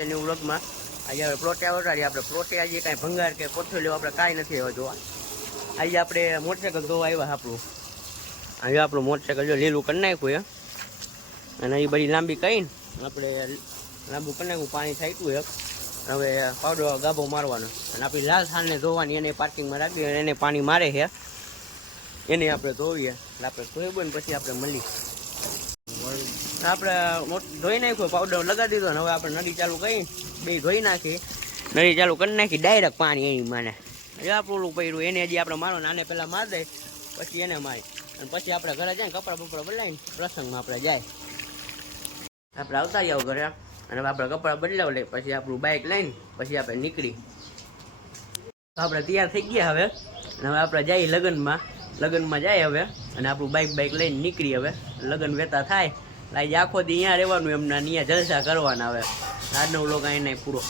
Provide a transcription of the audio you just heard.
એની વ્લોગમાં આજે આપણે પ્લોટે આવતાડીએ. આપણે પ્લોટે આજે કાંઈ ભંગાર કે કોથળી લેવા આપણે કાંઈ નથી આવ્યા જોવા. આજે આપણે મોટરસાઇકલ ધોવા આવ્યા આપણું. આજે આપણું મોટરસાઇકલ જો લીલું કરી નાખ્યું અને એ બધી લાંબી કહીને આપણે લાંબુ કરી નાખ્યું. પાણી થાક્યું હવે પાવડર ગાભો મારવાનો અને આપણી લાલ થાળને ધોવાની એને પાર્કિંગમાં રાખી અને એને પાણી મારે છે એને આપણે ધોવીએ. એટલે આપણે ધોઈ બોય ને પછી આપણે મળી આપણે ધોઈ નાખ્યો પાવડર લગાવી દીધો ને હવે આપણે નળી ચાલુ કરી બે ધોઈ નાખી નળી ચાલુ કરી નાખી ડાયરેક્ટ પાણી એની માને આપણું પડ્યું એને હજી આપણે મારો આને પહેલાં મારી દે પછી એને મારી અને પછી આપણે ઘરે જાય કપડાં બપડા બદલાવીને પ્રસંગમાં આપણે જાય. આપણે આવતા જાવ ઘરે અને આપણે કપડાં બદલાવ લઈએ પછી આપણું બાઇક લઈને પછી આપણે નીકળી. આપણે તૈયાર થઈ ગયા હવે અને હવે આપણે જઈએ લગ્નમાં જાય હવે અને આપણું બાઇક લઈને નીકળી. હવે લગ્ન વેતા થાય આજે આખો દી અહીંયા રહેવાનું એમના અહીંયા જલસા કરવાના. હવે આજનો વ્લોગ અહીં પૂરો.